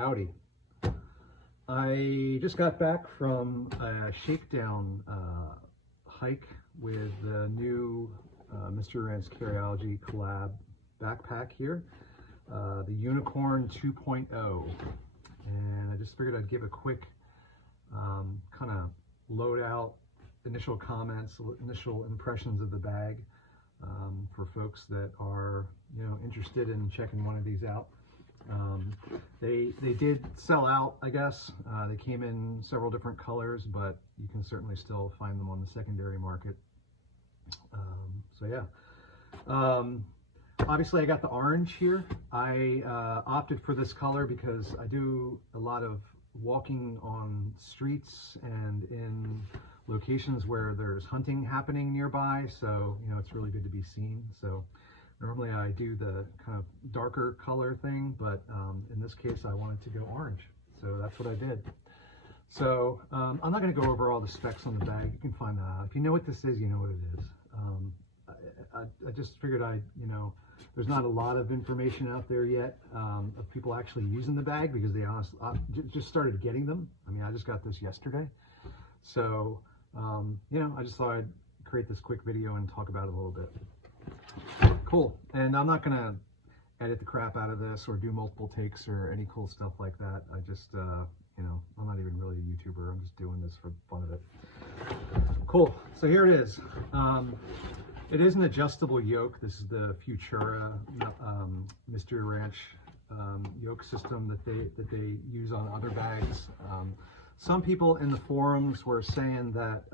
Howdy. I just got back from a shakedown hike with the new Mr. Ranch Carryology collab backpack here, the Unicorn 2.0. And I just figured I'd give a quick kind of load out, initial comments, initial impressions of the bag for folks that are, interested in checking one of these out. They did sell out, I guess. They came in several different colors, but you can certainly still find them on the secondary market. So yeah. Obviously I got the orange here. I opted for this color because I do a lot of walking on streets and in locations where there's hunting happening nearby, so it's really good to be seen. So normally I do the kind of darker color thing, but in this case I wanted to go orange, so that's what I did. So I'm not going to go over all the specs on the bag. You can find that out. If you know what this is, you know what it is. I just figured there's not a lot of information out there yet of people actually using the bag, because they just started getting them. I mean, I just got this yesterday. So, I just thought I'd create this quick video and talk about it a little bit. Cool. And I'm not going to edit the crap out of this or do multiple takes or any cool stuff like that. I just, I'm not even really a YouTuber. I'm just doing this for the fun of it. Cool. So here it is. It is an adjustable yoke. This is the Futura Mr. Ranch yoke system that they use on other bags. Some people in the forums were saying that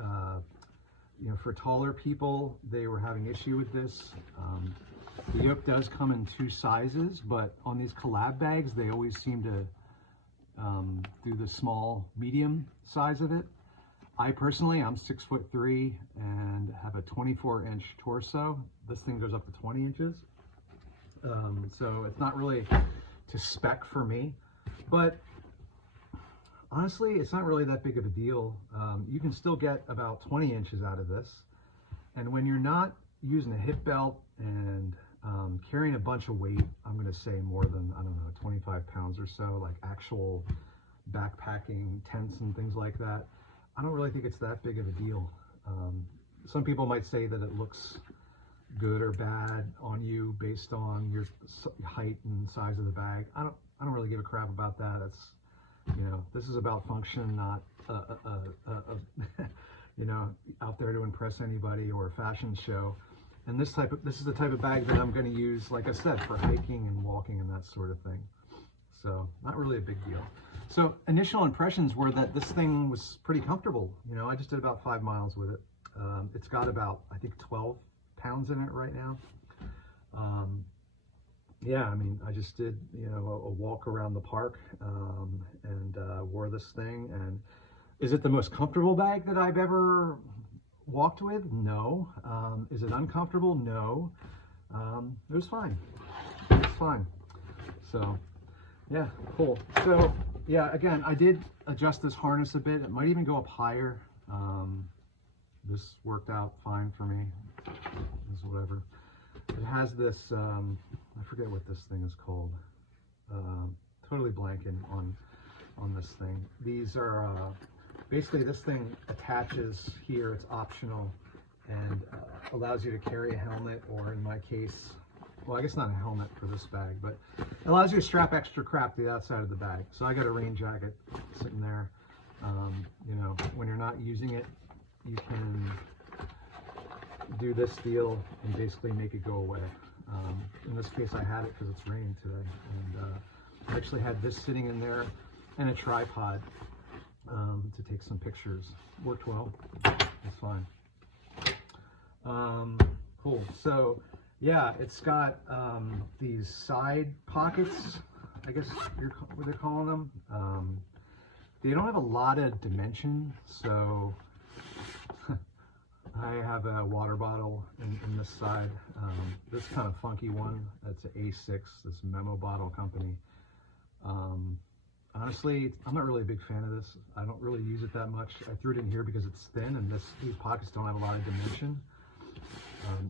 for taller people they were having issue with this. The yoke does come in 2 sizes, but on these collab bags they always seem to do the small medium size of it. I personally, I'm 6'3" and have a 24-inch torso. This thing goes up to 20 inches. So it's not really to spec for me, but honestly, it's not really that big of a deal. You can still get about 20 inches out of this. And when you're not using a hip belt and carrying a bunch of weight, I'm going to say more than, 25 pounds or so, like actual backpacking tents and things like that, I don't really think it's that big of a deal. Some people might say that it looks good or bad on you based on your height and size of the bag. I don't really give a crap about that. It's, this is about function, not out there to impress anybody or a fashion show. And this is the type of bag that I'm going to use, like I said, for hiking and walking and that sort of thing. So not really a big deal. So initial impressions were that this thing was pretty comfortable. I just did about 5 miles with it. It's got about, I think, 12 pounds in it right now. Yeah, I mean, I just did, a walk around the park and wore this thing. And is it the most comfortable bag that I've ever walked with? No. Is it uncomfortable? No. It was fine. It was fine. So, yeah, cool. So, yeah, again, I did adjust this harness a bit. It might even go up higher. This worked out fine for me. It's whatever. It has this, I forget what this thing is called. Totally blanking on this thing. These are, basically this thing attaches here. It's optional and allows you to carry a helmet, or in my case, well, I guess not a helmet for this bag, but it allows you to strap extra crap to the outside of the bag. So I got a rain jacket sitting there. When you're not using it, you can do this deal and basically make it go away. In this case, I had it because it's rained today, and I actually had this sitting in there and a tripod to take some pictures. Worked well. It's fine. Cool. So yeah, it's got these side pockets, I guess what they're calling them. They don't have a lot of dimension, so I have a water bottle in this side. This kind of funky one, that's an A6, this Memo Bottle Company. Honestly, I'm not really a big fan of this. I don't really use it that much. I threw it in here because it's thin, and these pockets don't have a lot of dimension.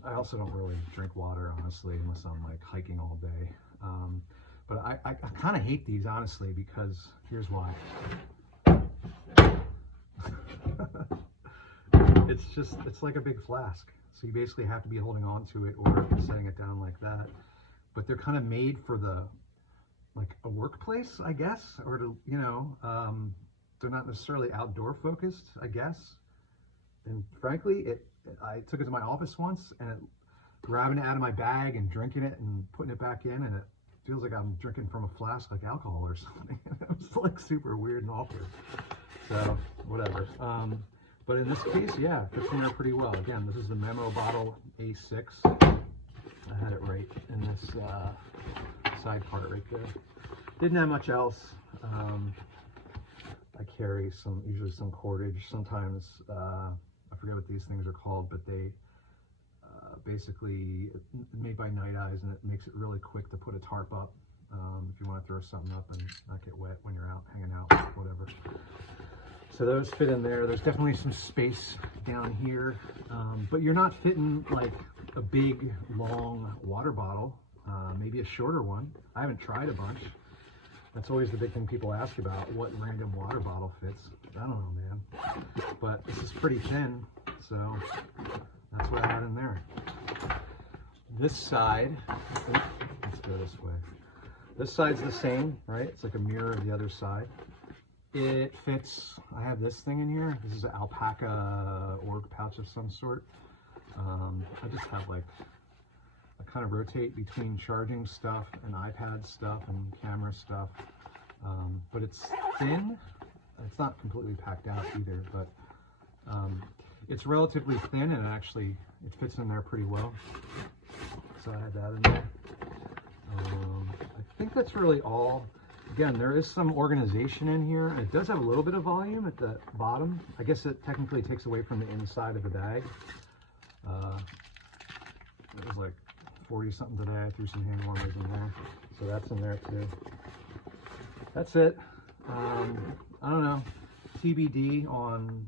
I also don't really drink water, honestly, unless I'm like hiking all day. But I kind of hate these, honestly, because here's why. It's like a big flask. So you basically have to be holding on to it or setting it down like that. But they're kind of made for like a workplace, I guess, or to, you know, they're not necessarily outdoor focused, I guess. And frankly, I took it to my office once, and grabbing it out of my bag and drinking it and putting it back in, and it feels like I'm drinking from a flask like alcohol or something. It was like super weird and awkward. So whatever. But in this case, yeah, it fits in there pretty well. Again, this is the Memo Bottle A6. I had it right in this side part right there. Didn't have much else. I carry usually some cordage. Sometimes, I forget what these things are called, but they basically made by Night Eyes, and it makes it really quick to put a tarp up if you want to throw something up and not get wet when you're out hanging out, whatever. So those fit in there. There's definitely some space down here, but you're not fitting like a big, long water bottle, maybe a shorter one. I haven't tried a bunch. That's always the big thing people ask about, what random water bottle fits. I don't know, man. But this is pretty thin, so that's what I had in there. This side, let's go this way. This side's the same, right? It's like a mirror of the other side. It fits, I have this thing in here. This is an alpaca org pouch of some sort. I just have like, I kind of rotate between charging stuff and iPad stuff and camera stuff. But it's thin. It's not completely packed out either, but it's relatively thin, and it fits in there pretty well. So I had that in there. I think that's really all. Again, there is some organization in here. It does have a little bit of volume at the bottom. I guess it technically takes away from the inside of the bag. It was like 40 something today. I threw some hand warmers in there. So that's in there too. That's it. I don't know. TBD on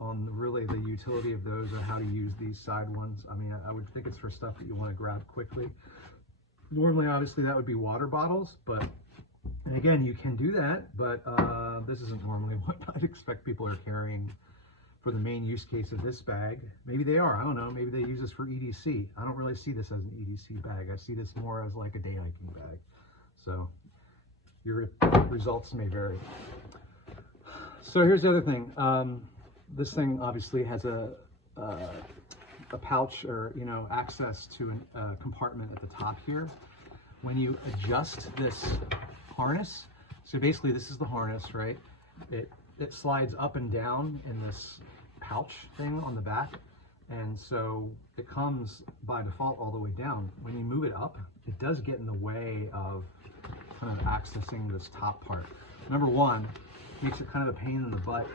really the utility of those, or how to use these side ones. I mean, I would think it's for stuff that you want to grab quickly. Normally, obviously, that would be water bottles, but and again, you can do that, but this isn't normally what I'd expect people are carrying for the main use case of this bag. Maybe they are, I don't know. Maybe they use this for EDC. I don't really see this as an EDC bag. I see this more as like a day hiking bag. So your results may vary. So here's the other thing. This thing obviously has a pouch, or access to a compartment at the top here. When you adjust this harness, so basically this is the harness, right? It slides up and down in this pouch thing on the back, and so it comes by default all the way down. When you move it up, it does get in the way of kind of accessing this top part. Number one, makes it kind of a pain in the butt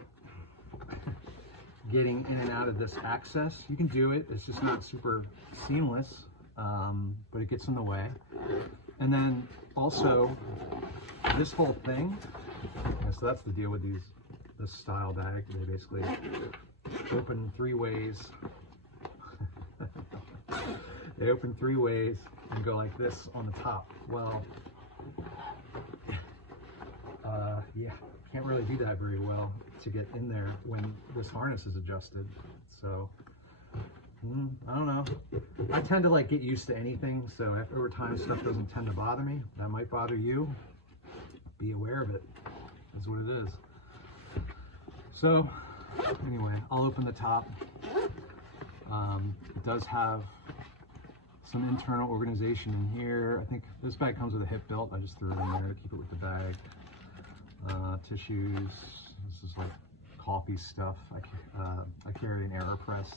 getting in and out of this access. You can do it, it's just not super seamless, but it gets in the way. And then also this whole thing, so that's the deal with this style bag. They basically open three ways. They open three ways and go like this on the top. Well, yeah, can't really do that very well to get in there when this harness is adjusted. So I don't know. I tend to like get used to anything, so after over time stuff doesn't tend to bother me. That might bother you. Be aware of it. That's what it is. So anyway, I'll open the top. It does have some internal organization in here. I think this bag comes with a hip belt. I just threw it in there to keep it with the bag. Tissues. This is like coffee stuff. I carry an AeroPress.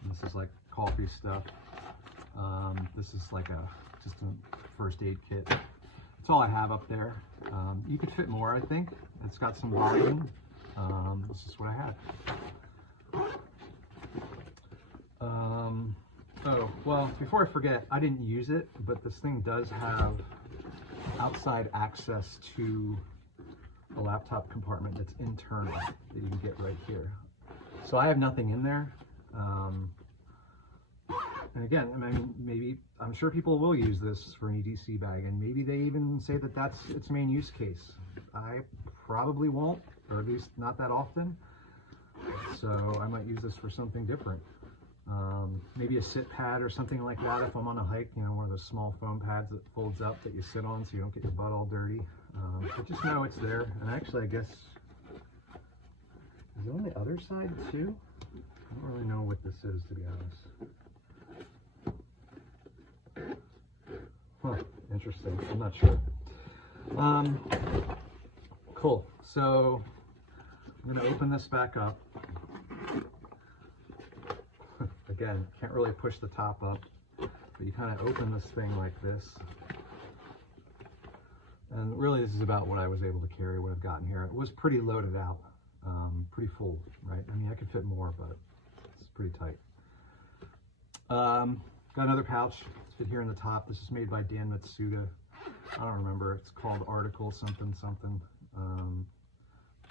And this is like coffee stuff. This is like just a first aid kit. That's all I have up there. You could fit more, I think. It's got some volume. This is what I had. Oh, well, before I forget, I didn't use it, but this thing does have outside access to a laptop compartment that's internal that you can get right here. So I have nothing in there. And again, I mean, maybe, I'm sure people will use this for an EDC bag, and maybe they even say that that's its main use case. I probably won't, or at least not that often. So I might use this for something different. Maybe a sit pad or something like that if I'm on a hike, you know, one of those small foam pads that folds up that you sit on so you don't get your butt all dirty. But just know it's there. And actually, I guess, is it on the other side too? I don't really know what this is, to be honest. Huh, interesting. I'm not sure. Cool. So I'm going to open this back up. Again, can't really push the top up, but you kind of open this thing like this. And really, this is about what I was able to carry, what I've gotten here. It was pretty loaded out, pretty full, right? I mean, I could fit more, but it's pretty tight. Got another pouch. It's fit here in the top. This is made by Dan Matsuda. I don't remember. It's called Article something something.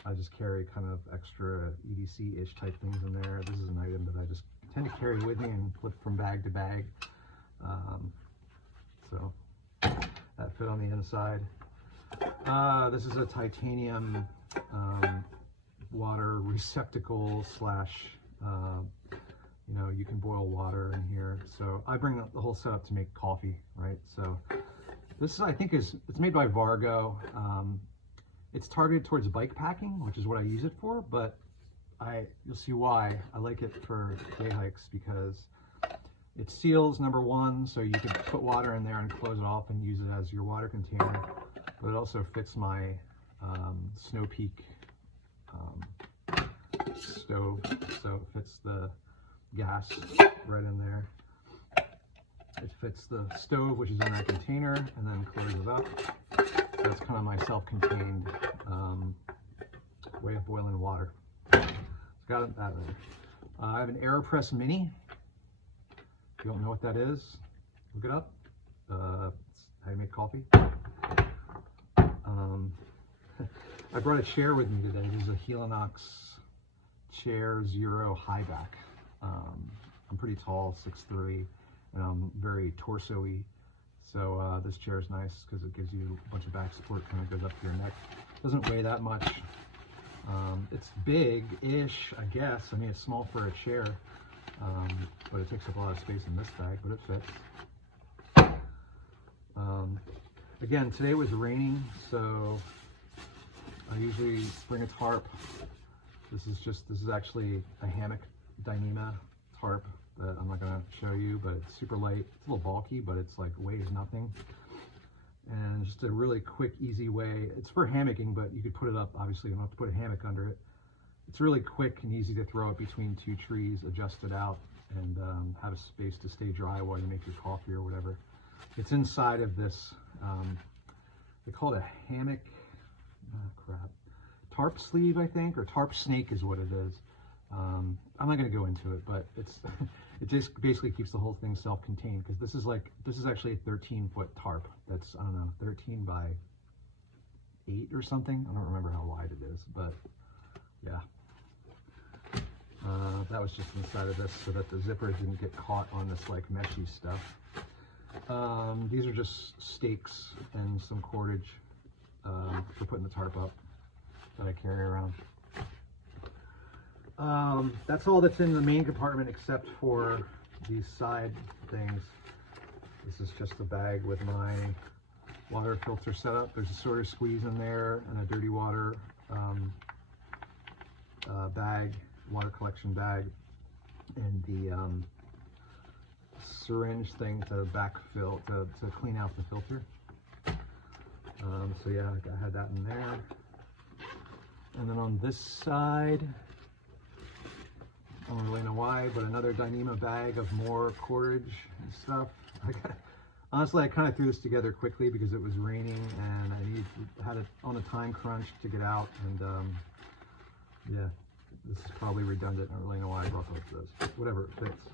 I just carry kind of extra EDC-ish type things in there. This is an item that I just tend to carry with me and flip from bag to bag. So that fit on the inside. This is a titanium water receptacle slash, you know, you can boil water in here. So I bring the whole setup to make coffee, right? So this, I think, it's made by Vargo. It's targeted towards bike packing, which is what I use it for, but you'll see why I like it for day hikes, because it seals, number one, so you can put water in there and close it off and use it as your water container, but it also fits my Snow Peak stove, so it fits the gas right in there. It fits the stove, which is in that container, and then closes up. So it's kind of my self-contained way of boiling water. So got that in there. I have an AeroPress Mini. If you don't know what that is, look it up. It's how you make coffee. I brought a chair with me today. This is a Helinox Chair Zero high back. I'm pretty tall, 6'3", and I'm very torso-y. So this chair is nice because it gives you a bunch of back support, kind of goes up to your neck. Doesn't weigh that much. It's big-ish, I guess. I mean, it's small for a chair, but it takes up a lot of space in this bag, but it fits. Again, today was raining, so I usually bring a tarp. This is actually a hammock Dyneema tarp that I'm not going to show you, but it's super light. It's a little bulky, but it's like weighs nothing. And just a really quick, easy way. It's for hammocking, but you could put it up. Obviously, you don't have to put a hammock under it. It's really quick and easy to throw it between two trees, adjust it out, and have a space to stay dry while you make your coffee or whatever. It's inside of this, they call it a hammock, tarp sleeve, I think, or tarp snake is what it is. I'm not going to go into it, but it just basically keeps the whole thing self-contained, because this is actually a 13-foot tarp that's, I don't know, 13 by 8 or something. I don't remember how wide it is, but yeah. That was just inside of this so that the zippers didn't get caught on this like meshy stuff. These are just stakes and some cordage for putting the tarp up that I carry around. That's all that's in the main compartment except for these side things. This is just a bag with my water filter set up. There's a sort of squeeze in there and a dirty water bag, water collection bag, and the syringe thing to backfill, to clean out the filter. So yeah, I had that in there. And then on this side, I don't really know why, but another Dyneema bag of more cordage and stuff. Honestly, I kind of threw this together quickly because it was raining and I had it on a time crunch to get out. And yeah, this is probably redundant. I don't really know why I brought both of those. Whatever, it fits.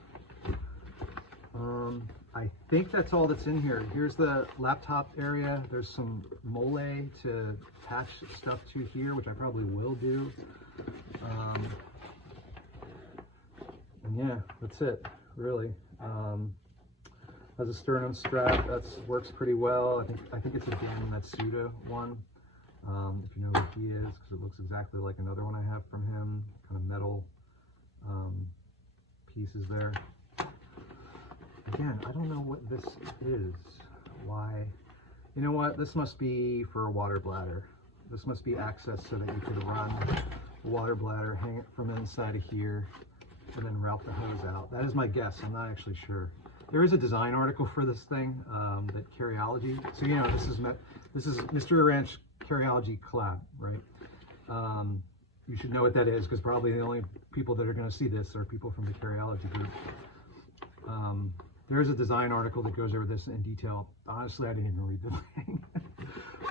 I think that's all that's in here. Here's the laptop area. There's some mole to attach stuff to here, which I probably will do. And yeah, that's it, really. Has a sternum strap that works pretty well. I think it's a Dan Matsuda one. If you know who he is, because it looks exactly like another one I have from him. Kind of metal pieces there. Again, I don't know what this is. Why? You know what? This must be for a water bladder. This must be access so that you could run a water bladder, hang it from inside of here, and then route the hose out. That is my guess. I'm not actually sure. There is a design article for this thing, that Carryology. So you know, this is Mr. Ranch Carryology collab, right? You should know what that is, because probably the only people that are going to see this are people from the Carryology group. There is a design article that goes over this in detail. Honestly, I didn't even read the thing.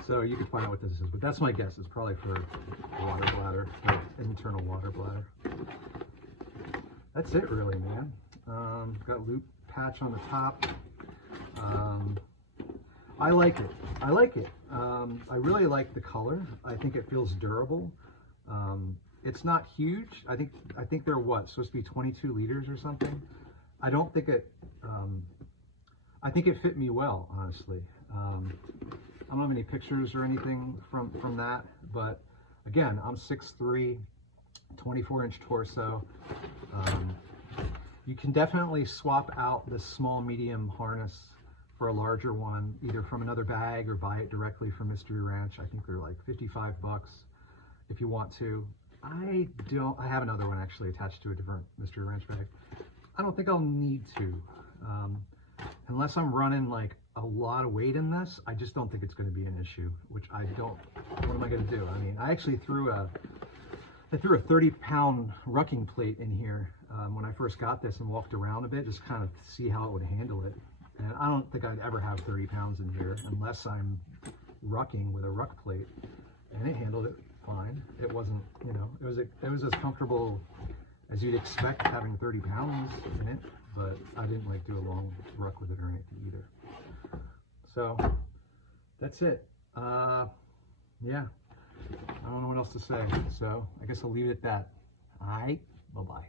So you can find out what this is, but that's my guess. It's probably for a water bladder, or internal water bladder. That's it really, man. Got loop patch on the top. I like it. I like it. I really like the color. I think it feels durable. It's not huge. I think they're what, supposed to be 22 liters or something. I don't think it, I think it fit me well, honestly. I don't have any pictures or anything from that, but again, I'm 6'3", 24-inch torso. You can definitely swap out this small medium harness for a larger one, either from another bag or buy it directly from Mystery Ranch. I think they're like 55 bucks if you want to. I have another one actually attached to a different Mystery Ranch bag. I don't think I'll need to. Unless I'm running like a lot of weight in this, I just don't think it's going to be an issue, which I don't. What am I going to do? I mean, I actually threw a 30-pound rucking plate in here when I first got this and walked around a bit, just kind of see how it would handle it. And I don't think I'd ever have 30 pounds in here unless I'm rucking with a ruck plate. And it handled it fine. It wasn't, you know, it was as comfortable as you'd expect having 30 pounds in it, but I didn't like do a long ruck with it or anything either. So that's it. Yeah, I don't know what else to say. So I guess I'll leave it at that. All right, bye-bye.